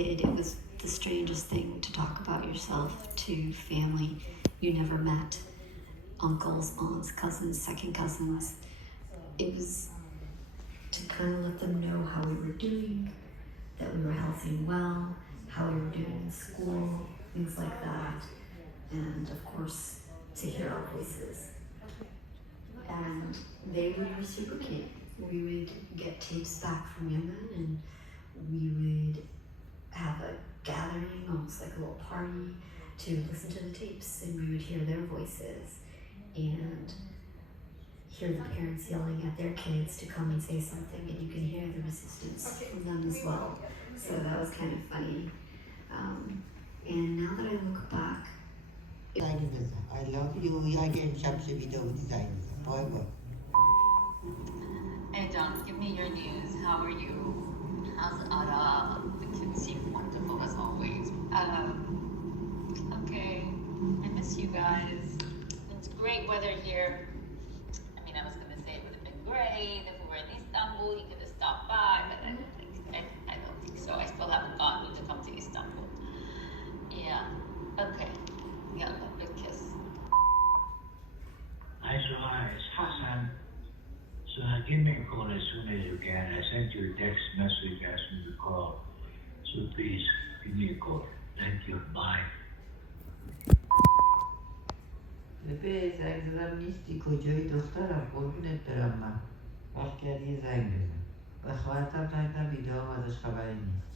kid, it was the strangest thing to talk about yourself to family you never met, uncles, aunts, cousins, second cousins. It was to kind of let them know how we were doing, that we were healthy and well, how we were doing in school, things like that. And of course, to hear our voices. And they would reciprocate. We would get tapes back from Yemen, and we would have a gathering, almost like a little party, to listen to the tapes, and we would hear their voices and hear the parents yelling at their kids to come and say something, and you can hear the resistance from them as well. So that was kind of funny. And now that I look back, I love you. I can capture video design forever. Hey John, give me your news. How are you? How's Ara? The kids seem wonderful as always. Okay, I miss you guys. It's great weather here. I mean, I was gonna say it would have been great if we were in Istanbul. You could have stopped by, but I don't think so. I still haven't gotten you to come to Istanbul. Yeah. Okay. Yeah, a big kiss. Hi, Suha. It's Hassan. Suha, give me a call as soon as you can. I sent you a text message asking to call. So please, give me a call. Thank you. Bye. به زنگ زدم نیستی کجایی دخترم قربونت برم من وقت کردی یه زنگ بزن به خواهرتم زنگ زدم بیده هم ازش خبری نیست